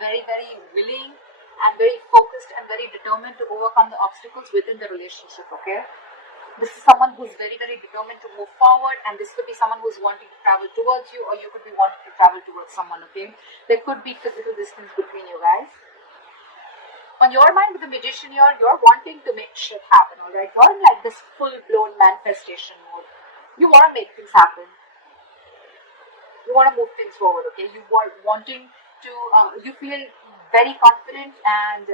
very, very willing and very focused and very determined to overcome the obstacles within the relationship, okay? This is someone who's very, very determined to move forward, and this could be someone who's wanting to travel towards you, or you could be wanting to travel towards someone, okay? There could be physical distance between you guys. On your mind with the Magician here, you're wanting to make shit happen, alright? You're in like this full-blown manifestation mode. You want to make things happen. You want to move things forward, okay? You are wanting to, you feel very confident, and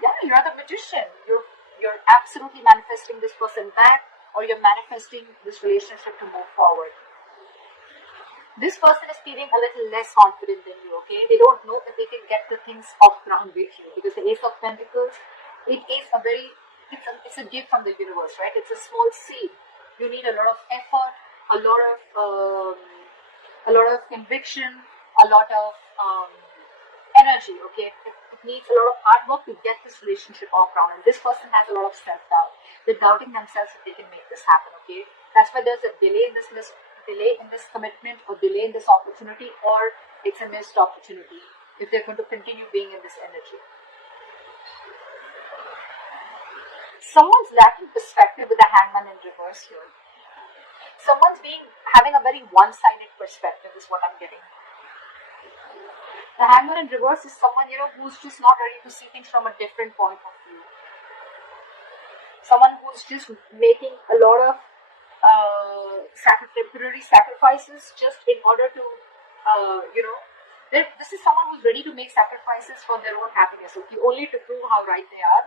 yeah, you're the Magician. You're absolutely manifesting this person back, or you're manifesting this relationship to move forward. This person is feeling a little less confident than you, okay? They don't know if they can get the things off ground with you, because the Ace of Pentacles, it is it's a gift from the universe, right? It's a small seed. You need a lot of effort, a lot of conviction, a lot of energy, okay? It needs a lot of hard work to get this relationship off ground, and this person has a lot of self-doubt. They're doubting themselves if they can make this happen, okay? That's why there's a delay in this commitment, or delay in this opportunity, or it's a missed opportunity if they're going to continue being in this energy. Someone's lacking perspective with the Hangman in reverse here. Someone's having a very one-sided perspective is what I'm getting. The Hangman in reverse is someone, who's just not ready to see things from a different point of view. Someone who's just making a lot of temporary sacrifices just in order to, this is someone who's ready to make sacrifices for their own happiness, okay, only to prove how right they are.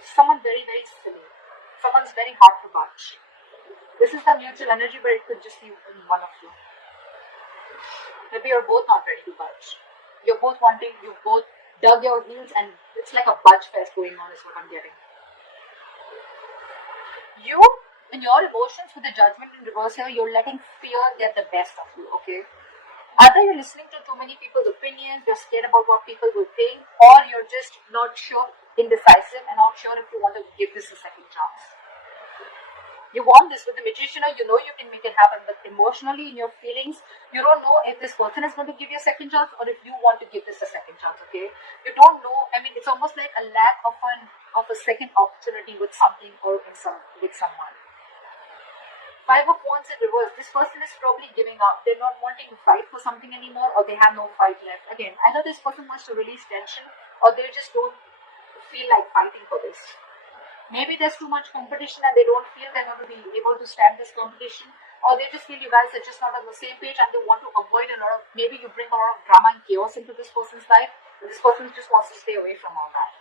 Someone very, very silly. Someone's very hard to budge. This is the mutual energy, but it could just be one of you. Maybe you're both not ready to budge. You've both dug your heels, and it's like a budge fest going on is what I'm getting. You, in your emotions with the Judgment in reverse here, you're letting fear get the best of you, okay? Either you're listening to too many people's opinions, you're scared about what people will think, or you're just not sure, indecisive, and not sure if you want to give this a second chance. You want this with the Magician, or you know you can make it happen, but emotionally, in your feelings, you don't know if this person is going to give you a second chance, or if you want to give this a second chance, okay? You don't know. I mean, it's almost like a lack of a second opportunity with something, or with someone. Five of Wands in reverse. This person is probably giving up. They're not wanting to fight for something anymore, or they have no fight left. Again, either this person wants to release tension, or they just don't feel like fighting for this. Maybe there's too much competition and they don't feel they're going to be able to stand this competition, or they just feel you guys are just not on the same page and they want to avoid maybe you bring a lot of drama and chaos into this person's life, but this person just wants to stay away from all that.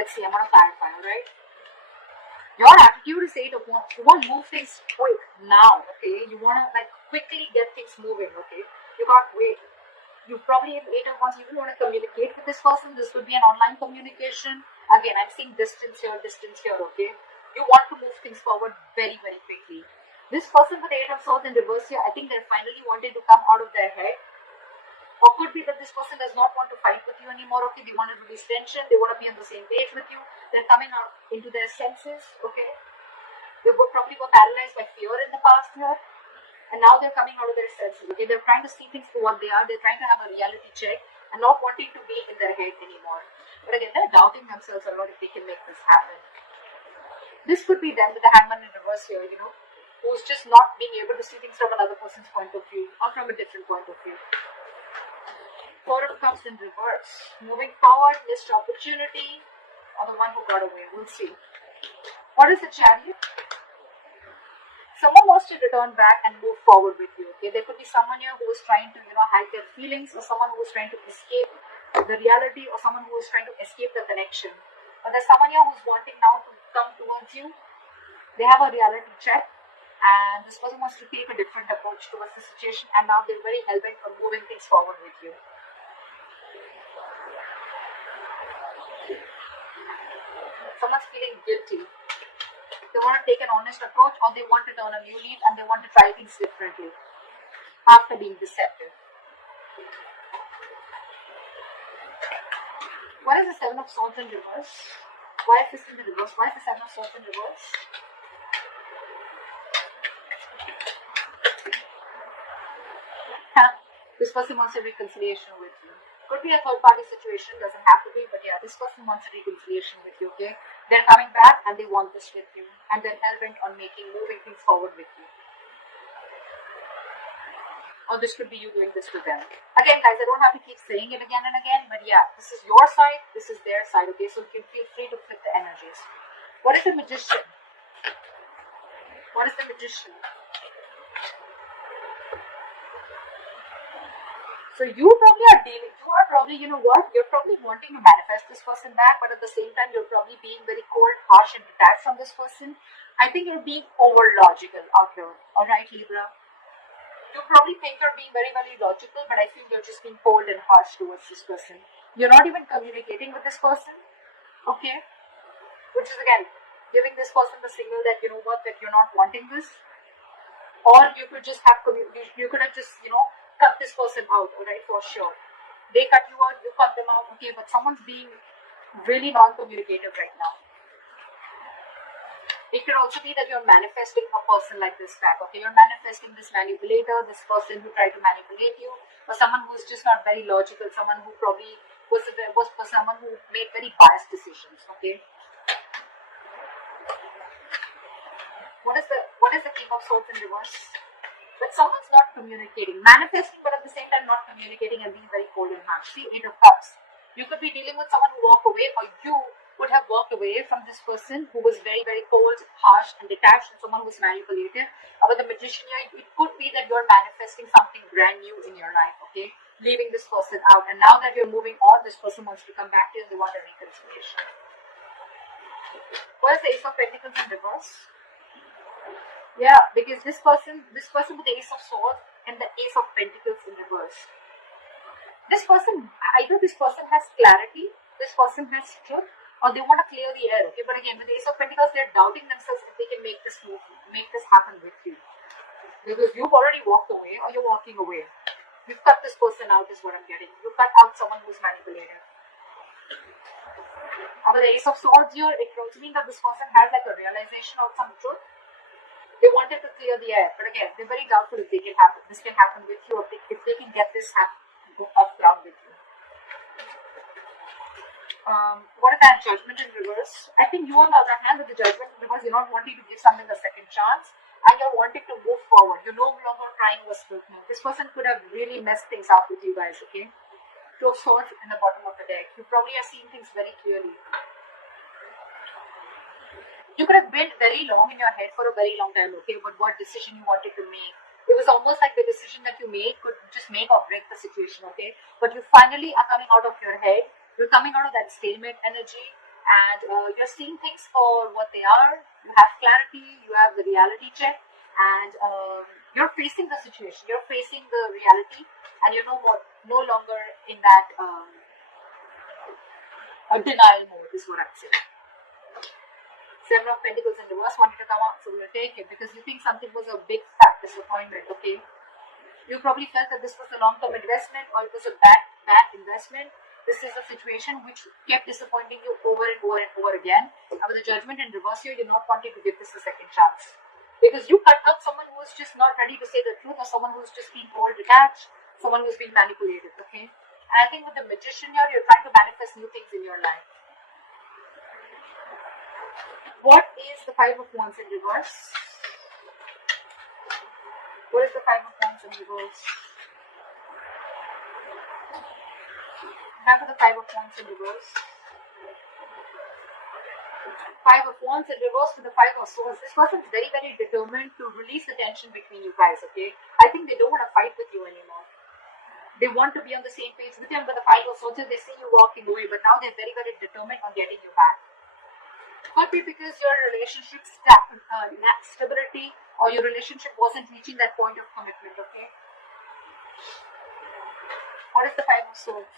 Let's see, I'm going to clarify, alright? Your attitude is 8 of Wands. You want to move things quick now, okay? You want to quickly get things moving, okay? You can't wait. You probably have 8 of Wands. You will want to communicate with this person. This would be an online communication. Again, I'm seeing distance here, okay? You want to move things forward very, very quickly. This person with 8 of Swords in reverse here, I think they're finally wanting to come out of their head. Or could be that this person does not want to fight with you anymore, okay? They want to release tension. They want to be on the same page with you. They're coming out into their senses, okay? They probably were paralyzed by fear in the past here. And now they're coming out of their senses, okay? They're trying to see things for what they are. They're trying to have a reality check and not wanting to be in their head anymore. But again, they're doubting themselves a lot if they can make this happen. This could be them with the Hangman in reverse here, who's just not being able to see things from another person's point of view, or from a different point of view. Four of Cups in reverse. Moving forward, missed opportunity, or the one who got away. We'll see. What is the Chariot? Someone wants to return back and move forward with you, okay? There could be someone here who is trying to, hide their feelings, or someone who is trying to escape the reality, or someone who is trying to escape the connection. But there's someone here who's wanting now to come towards you. They have a reality check, and this person wants to take a different approach towards the situation, and now they're very hell-bent on moving things forward with you. Someone's feeling guilty. They want to take an honest approach, or they want to turn a new leaf, and they want to try things differently after being deceptive. What is the Seven of Swords in reverse? Why is this in the reverse? Why is the Seven of Swords in reverse? This person wants a reconciliation with you. Could be a third party situation, doesn't have to be, but yeah, this person wants a reconciliation with you, okay? They're coming back and they want this with you, and they're hell-bent on moving things forward with you. Or this could be you doing this to them. Again, guys, I don't have to keep saying it again and again, but yeah, this is your side, this is their side, okay? So you can feel free to flip the energies. What is the Magician? What is the Magician? So you probably, you know what, you're probably wanting to manifest this person back, but at the same time, you're probably being very cold, harsh, and detached from this person. I think you're being over logical out here. Alright, Libra? You probably think you're being very, very logical, but I feel you're just being cold and harsh towards this person. You're not even communicating with this person, okay? Which is, again, giving this person the signal that, you know what, that you're not wanting this. Or you could just have, you could have just, you know, cut this person out, alright, for sure. They cut you out, you cut them out, okay, but someone's being really non-communicative right now. It could also be that you're manifesting a person like this back, okay? You're manifesting this manipulator, this person who tried to manipulate you, or someone who's just not very logical, someone who probably was someone who made very biased decisions, okay? What is the King of Swords in reverse? But someone's not communicating, manifesting, but at the same time not communicating and being very cold and harsh. See, Eight of Cups. You could be dealing with someone who walked away, or you would have walked away from this person who was very, very cold, harsh, and detached, and someone who was manipulative. With the Magician here, it could be that you're manifesting something brand new in your life, okay? Leaving this person out. And now that you're moving on, this person wants to come back to you and they want a reconciliation. What is the Ace of Pentacles in reverse? Yeah, because this person with the Ace of Swords and the Ace of Pentacles in reverse. Either this person has clarity, this person has truth, or they want to clear the air, okay? But again, with the Ace of Pentacles, they're doubting themselves if they can make this move, make this happen with you. Because you've already walked away, or you're walking away. You've cut this person out is what I'm getting. You cut out someone who's manipulative. With the Ace of Swords here, it also means that this person has like a realization of some truth. They wanted to clear the air, but again, they're very doubtful if this can happen with you, or if they can get this off ground with you. What is that? Judgment in reverse? I think you, on the other hand, with the Judgment in reverse, you're not wanting to give something a second chance, and you're wanting to move forward. You're no longer trying to split. This person could have really messed things up with you guys, okay? Two of Swords in the bottom of the deck. You probably have seen things very clearly. You could have been very long in your head for a very long time, okay, but what decision you wanted to make. It was almost like the decision that you made could just make or break the situation, okay? But you finally are coming out of your head. You're coming out of that stalemate energy, and you're seeing things for what they are. You have clarity, you have the reality check, and you're facing the situation. You're facing the reality, and you're no longer in that denial mode, is what I'm saying. Seven of Pentacles in reverse wanted to come out, so we'll take it because you think something was a big fat disappointment, okay? You probably felt that this was a long-term investment, or it was a bad investment. This is a situation which kept disappointing you over and over and over again. With the Judgment in reverse here, you're not wanting to give this a second chance. Because you cut out someone who is just not ready to say the truth, or someone who's just being cold, detached, someone who's being manipulated, okay? And I think with the Magician here, you're trying to manifest new things in your life. What is the Five of Wands in reverse? What is the Five of Wands in reverse? Now for the Five of Wands in reverse. Five of Wands in reverse to the Five of Swords. This person's very, very determined to release the tension between you guys, okay? I think they don't want to fight with you anymore. They want to be on the same page with you, but the Five of Swords, they see you walking away, but now they're very, very determined on getting you back. Could be because your relationship lacked stability, or your relationship wasn't reaching that point of commitment, okay? What is the Five of Swords?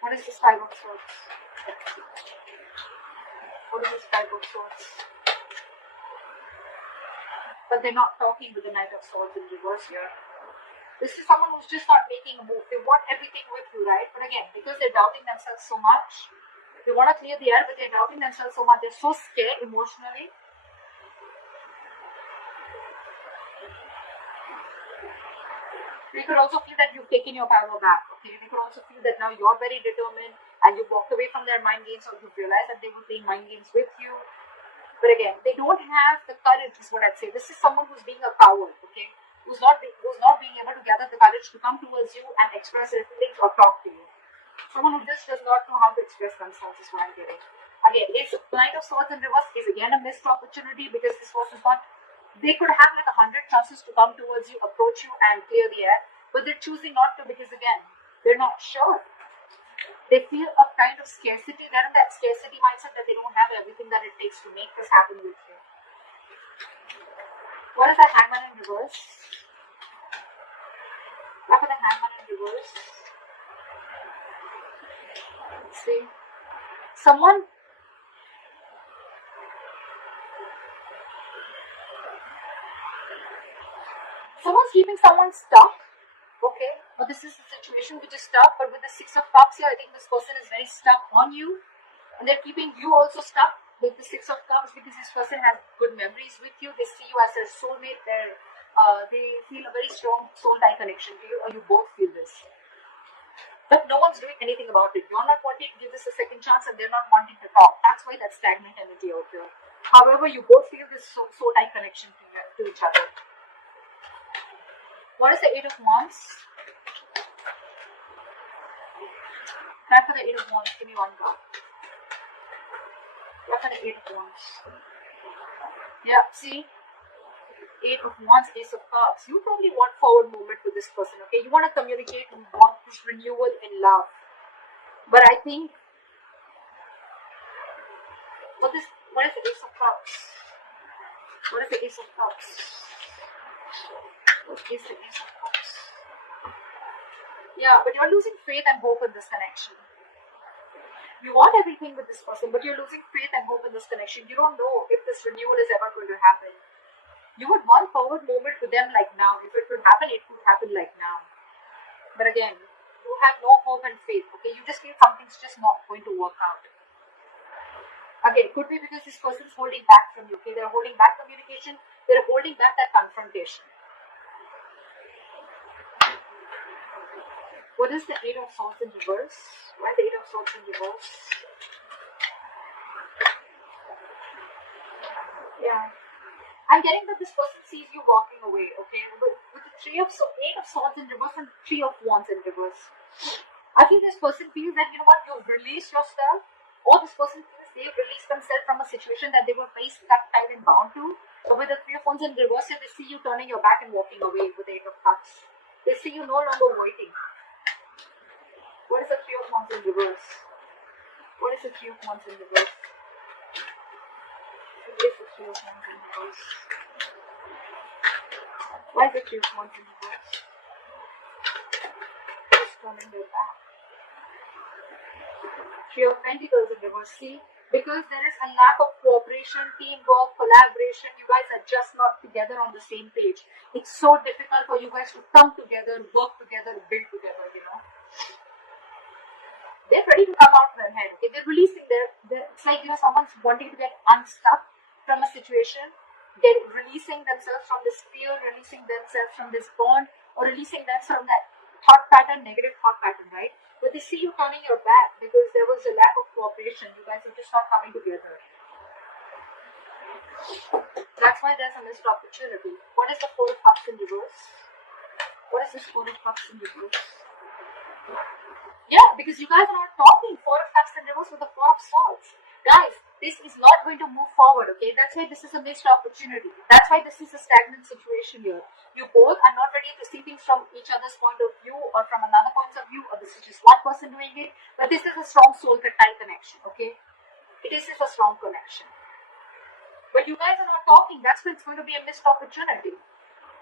What is this Five of Swords? What is this Five of Swords? But they're not talking with the Knight of Swords in reverse here. This is someone who's just not making a move. They want everything with you, right? But again, because they're doubting themselves so much, they want to clear the air, but they're doubting themselves so much. They're so scared emotionally. They could also feel that you've taken your power back, okay? They could also feel that now you're very determined and you've walked away from their mind games, or you've realized that they were playing mind games with you. But again, they don't have the courage, is what I'd say. This is someone who's being a coward, okay? Who's not being able to gather the courage to come towards you and express their feelings or talk to you. Someone who just does not know how to express themselves is what I'm getting. Again, Knight of Swords in reverse is again a missed opportunity, because this person's not. They could have like 100 chances to come towards you, approach you, and clear the air, but they're choosing not to, because again, they're not sure. They feel a kind of scarcity. They're in that scarcity mindset that they don't have everything that it takes to make this happen with you. What is the Hangman in reverse? What is the Hangman in reverse? Let's see. Someone's keeping someone stuck, okay? Or this is a situation which is stuck, but with the Six of Cups here, I think this person is very stuck on you, and they're keeping you also stuck with the Six of Cups, because this person has good memories with you. They see you as their soulmate. They feel a very strong soul tie connection to you, or you both feel this. But no one's doing anything about it. You're not wanting to give this a second chance, and they're not wanting to talk. That's why that stagnant energy out there. However, you both feel this soul tie connection to each other. What is the Eight of Wands? Try for the Eight of Wands. Give me one card. Try for the Eight of Wands. Yeah, see? Eight of Wands, Ace of Cups. You probably want forward movement with this person, okay? You want to communicate, you want this renewal in love. But I think, what is the Ace of Cups? What is the Ace of Cups? What is the Ace of Cups? Yeah, but you're losing faith and hope in this connection. You want everything with this person, but you're losing faith and hope in this connection. You don't know if this renewal is ever going to happen. You would want forward movement with them like now. If it could happen, it could happen like now. But again, you have no hope and faith, okay? You just feel something's just not going to work out. Again, it could be because this person's holding back from you, okay? They're holding back communication. They're holding back that confrontation. What is the Eight of Swords in reverse? Why the Eight of Swords in reverse? Yeah. I'm getting that this person sees you walking away, okay? With the Eight of Swords in reverse and Three of Wands in reverse. I think this person feels that, you know what, you've released yourself, or this person feels they've released themselves from a situation that they were very stuck, tied, and bound to. So with the Three of Wands in reverse, they see you turning your back and walking away with the Eight of Cups. They see you no longer waiting. What is the Three of Wands in reverse? What is the Three of Wands in reverse? What is the Three of Wands in reverse? Why is the Three of Wands in reverse? Just turning their back. Three of Pentacles in reverse. See? Because there is a lack of cooperation, teamwork, collaboration. You guys are just not together on the same page. It's so difficult for you guys to come together, work together, build together, you know. They're ready to come out of their head, okay? They're releasing it's like, you know, someone's wanting to get unstuck from a situation. They're releasing themselves from this fear, releasing themselves from this bond, or releasing themselves from that thought pattern, negative thought pattern, right? But they see you turning your back because there was a lack of cooperation. You guys are just not coming together. That's why there's a missed opportunity. What is the Four of Cups in reverse? What is this Four of Cups in reverse? Yeah, because you guys are not talking. Four of Cups in reverse with the Four of Swords. Guys, this is not going to move forward, okay? That's why this is a missed opportunity. That's why this is a stagnant situation here. You both are not ready to see things from each other's point of view or from another point of view, or this is just one person doing it. But this is a strong soul tie connection, okay? It is a strong connection. But you guys are not talking. That's why it's going to be a missed opportunity.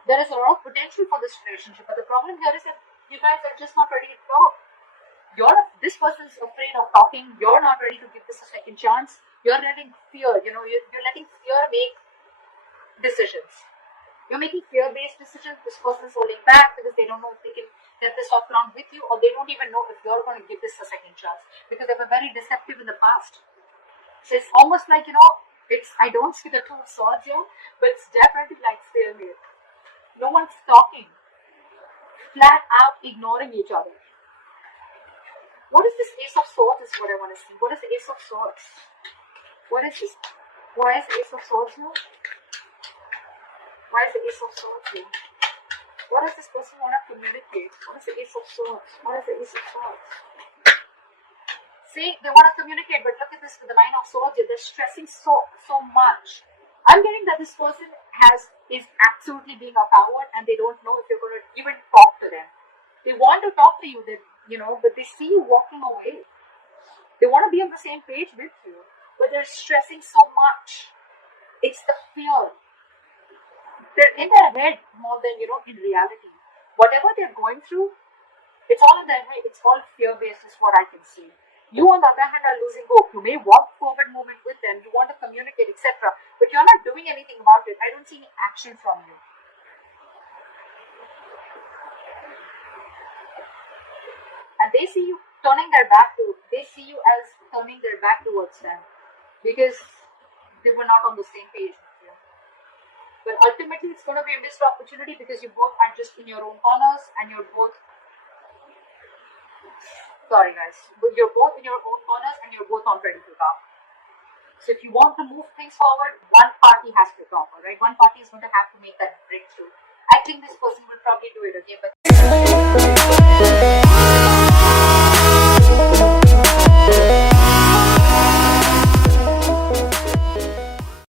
There is a lot of potential for this relationship, but the problem here is that you guys are just not ready to talk. This person's afraid of talking. You're not ready to give this a second chance. You're letting fear, you know, you're letting fear make decisions. You're making fear-based decisions. This person's holding back because they don't know if they can get this off ground with you, or they don't even know if you're going to give this a second chance because they were very deceptive in the past. So it's almost like, you know, I don't see the Two of Swords here, but it's definitely like stalemate. No one's talking. flat out ignoring each other. What is this Ace of Swords is what I want to see. What is the Ace of Swords? What is this? Why is the Ace of Swords here? Why is the Ace of Swords here? What does this person want to communicate? What is the Ace of Swords? What is the Ace of Swords? See, they want to communicate, but look at this with the Nine of Swords here. They're stressing so much. I'm getting that this person is absolutely being a coward and they don't know if you're going to even talk to them. They want to talk to you, but they see you walking away. They want to be on the same page with you, but they're stressing so much. It's the fear. They're in their head more than, in reality. Whatever they're going through, it's all in their head. It's all fear-based is what I can see. You, on the other hand, are losing hope. You may want forward movement with them. You want to communicate, etc. But you're not doing anything about it. I don't see any action from you. And they see you turning their back towards them because they were not on the same page with you. But ultimately, it's going to be a missed opportunity because you both are just in your own corners and you're both. Sorry guys, you're both in your own corners and you're both on ready to talk. So if you want to move things forward, one party has to talk, alright? One party is going to have to make that breakthrough. I think this person will probably do it, okay? But